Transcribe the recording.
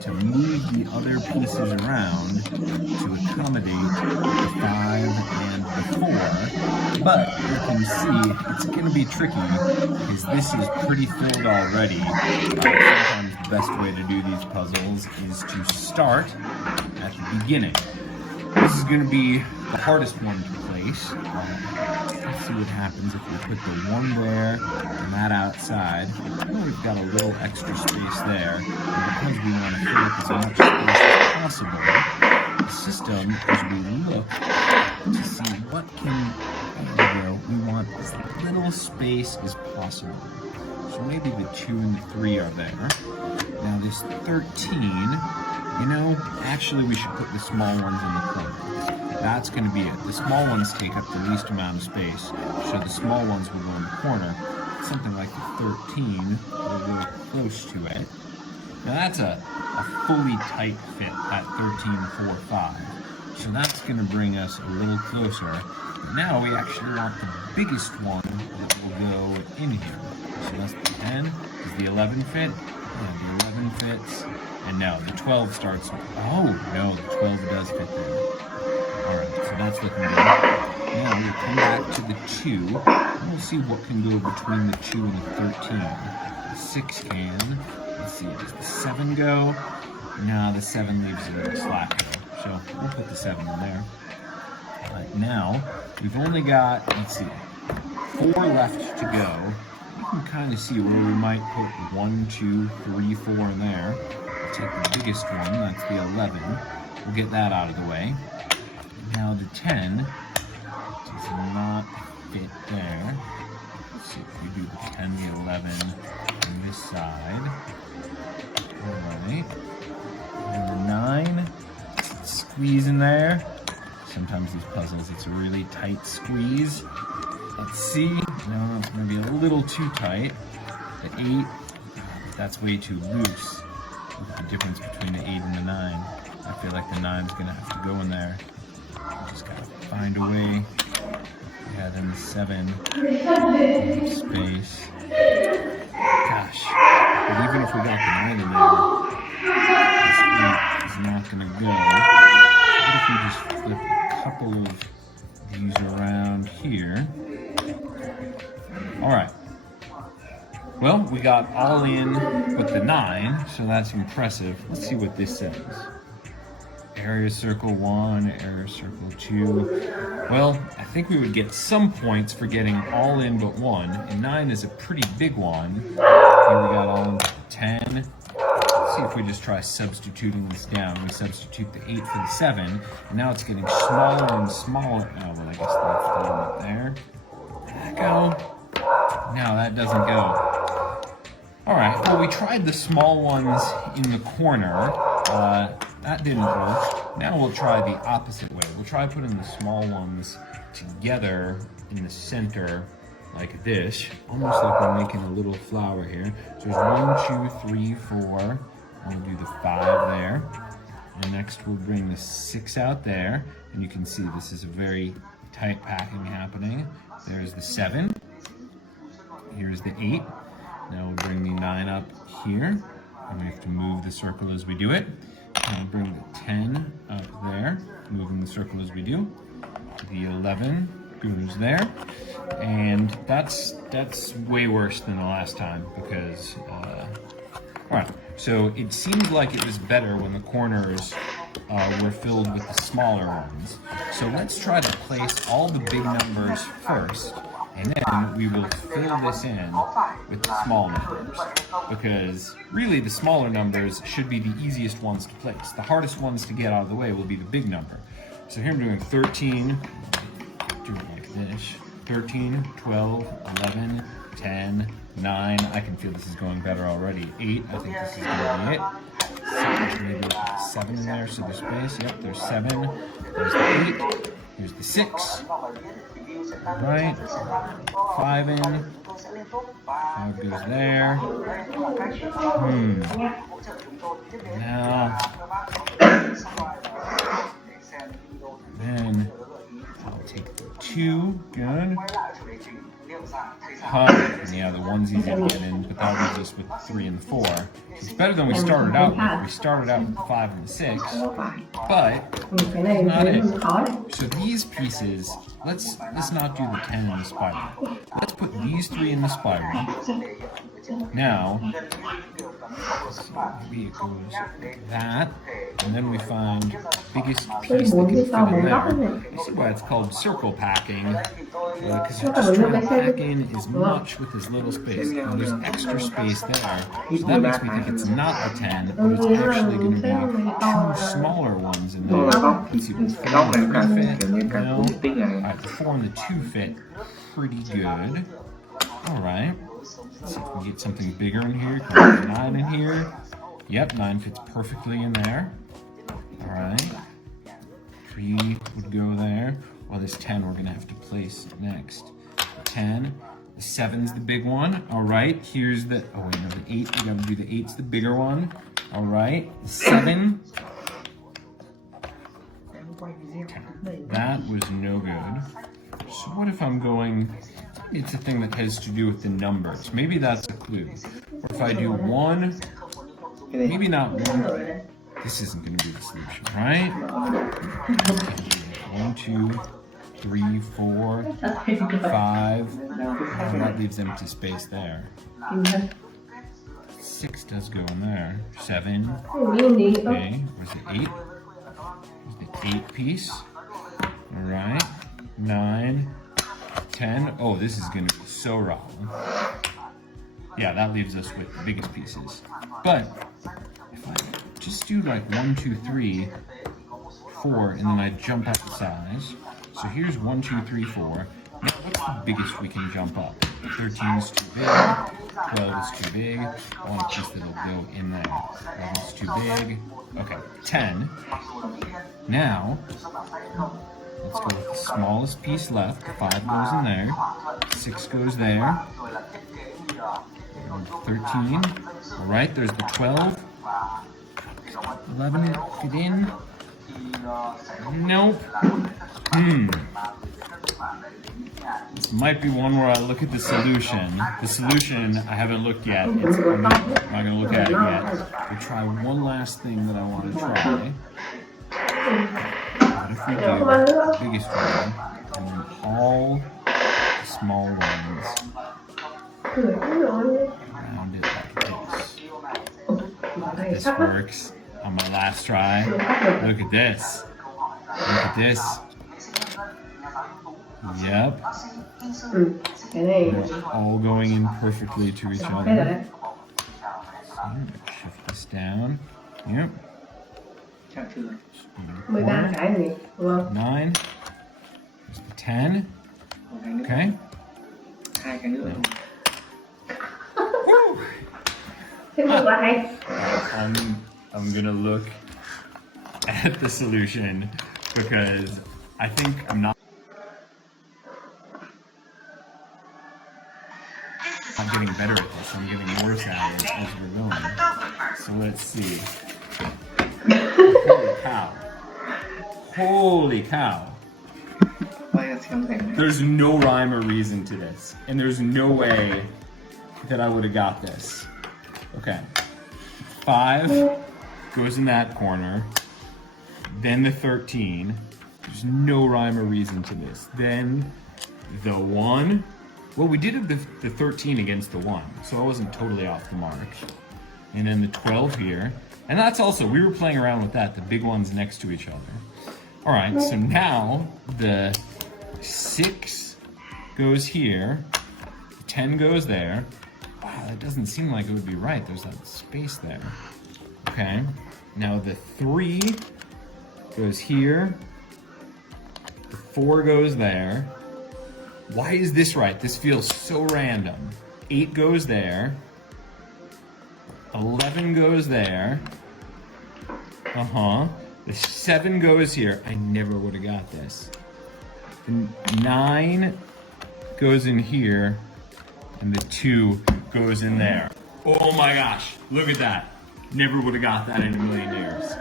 to move the other pieces around to accommodate the 5 and the 4. But you can see it's going to be tricky because this is pretty filled already. Sometimes the best way to do these puzzles is to start at the beginning. This is going to be the hardest one to place. Let's see what happens if we put the 1 there and that outside. We've got a little extra space there. And because we want to fill up as much space as possible, the system, as we look to see what we want as little space as possible. So maybe the 2 and the 3 are there. Now this 13, actually we should put the small ones in the corner. That's going to be it. The small ones take up the least amount of space, so the small ones will go in the corner. Something like the 13 will go close to it. Now that's a fully tight fit, that 13, 4, 5. So that's going to bring us a little closer. But now we actually want the biggest one that will go in here. So that's the 10. Does the 11 fit? Yeah, the 11 fits. And no, the 12 starts. Oh, no, the 12 does fit there. Alright, so that's looking good. Now we'll come back to the 2, and we'll see what can go between the 2 and the 13. The 6 can. Let's see, does the 7 go? No, the 7 leaves a little slack there. So we'll put the 7 in there. Alright, now we've only got, let's see, 4 left to go. You can kind of see where we might put 1, 2, 3, 4 in there. We'll take the biggest one, that's the 11. We'll get that out of the way. Now the 10 does not fit there. Let's see if we do the 10, the 11 on this side. Alright. And the 9, squeeze in there. Sometimes these puzzles, it's a really tight squeeze. Let's see. No, it's going to be a little too tight. The 8, that's way too loose. Look at the difference between the 8 and the 9. I feel like the 9's going to have to go in there. Just gotta find a way. Yeah, then the 7 space. Gosh, but even if we got the 9 in there, this 8 is not gonna go. What if we just flip a couple of these around here? Alright. Well, we got all in with the 9, so that's impressive. Let's see what this says. Area circle 1, area circle 2. Well, I think we would get some points for getting all in but 1, and 9 is a pretty big one. Here we got all in 10. Let's see if we just try substituting this down. We substitute the 8 for the 7, and now it's getting smaller and smaller. Oh, well, I guess that's the limit there. Did that go? No, that doesn't go. Alright, well, we tried the small ones in the corner. That didn't work. Now we'll try the opposite way. We'll try putting the small ones together in the center like this, almost like we're making a little flower here. So there's 1, 2, 3, 4. We'll do the 5 there. And next we'll bring the 6 out there. And you can see this is a very tight packing happening. There's the 7. Here's the 8. Now we'll bring the 9 up here. And we have to move the circle as we do it. And bring the 10 up there, moving the circle as we do. The 11 goes there. And that's way worse than the last time because, alright, so it seemed like it was better when the corners were filled with the smaller ones. So let's try to place all the big numbers first, and then we will fill this in with the small numbers. Because really the smaller numbers should be the easiest ones to place. The hardest ones to get out of the way will be the big number. So here I'm doing 13, do it like this. 13, 12, 11, 10, 9. I can feel this is going better already. 8, I think this is going to be it. Maybe 7 in there, so there's space. Yep, there's 7. There's the 8. Here's the 6. Right. 5 in. 5 goes there. Now, then I'll take the 2 2, good. Yeah, the one's easy to get in, but that leaves us with 3 and 4. It's better than we started out with. We started out with the 5 and the 6, but that's not it. So these pieces, let's not do the 10 in the spiral. Let's put these 3 in the spiral. Now, maybe it goes like that, and then we find biggest piece that can fit in there. You see why it's called circle packing, because you're just trying to pack in as much with as little space. Now there's extra space there, so that makes me think it's not the 10, but it's actually going to be 2 smaller ones in there. Let's see, will the 4 and the 3 fit? No. Alright, the 4 and the 2 fit pretty good. Alright. Let's see if we can get something bigger in here. Can we get 9 in here? Yep, 9 fits perfectly in there. Alright. 3 would go there. Well, this 10 we're going to have to place next. 10. The 7's the big one. Alright, here's the... Oh, wait, no, the 8. We got to do the 8's the bigger one. Alright. The 7. 10. That was no good. So what if I'm going... It's a thing that has to do with the numbers. Maybe that's a clue. Or if I do 1, maybe not 1. This isn't going to be the solution, right? 1, 2, 3, 4, 5. Oh, that leaves empty space there. 6 does go in there. 7. Okay, where's the 8? Where's the 8 piece? Alright. 9. 10. Oh, this is going to be so wrong. Yeah, that leaves us with the biggest pieces. But if I just do like 1, 2, 3, 4, and then I jump up the size. So here's 1, 2, 3, 4. Now what's the biggest we can jump up? 13 is too big. 12 is too big. I want a piece that'll go in there. 11 is too big. Okay, 10. Now, let's go with the smallest piece left. 5 goes in there. 6 goes there. 13. Alright, there's the 12. 11, get in. Nope. This might be one where I look at the solution. The solution I haven't looked yet. I'm not going to look at it yet. We try one last thing that I want to try. What if we do the biggest one and then all the small ones around it like this? This works on my last try. Look at this. Look at this. Yep. They're all going in perfectly to each other. Shift this down. Yep. 13 cái gì đúng không? 9. There's the 10. Okay. 2 cái nữa. Woo! Thế một là hay. I'm gonna look at the solution because I think I'm not getting better at this. I'm getting worse at it as we're going. So let's see. Holy cow. Holy cow. There's no rhyme or reason to this. And there's no way that I would have got this. Okay. 5 goes in that corner. Then the 13. There's no rhyme or reason to this. Then the 1. Well, we did have the 13 against the 1, so I wasn't totally off the mark. And then the 12 here. And that's also, we were playing around with that, the big ones next to each other. All right, so now the 6 goes here, the 10 goes there. Wow, that doesn't seem like it would be right. There's that space there. Okay, now the 3 goes here, the 4 goes there. Why is this right? This feels so random. 8 goes there. 11 goes there. The 7 goes here. I never would have got this. The 9 goes in here. And the 2 goes in there. Oh my gosh, look at that. Never would have got that in a million years.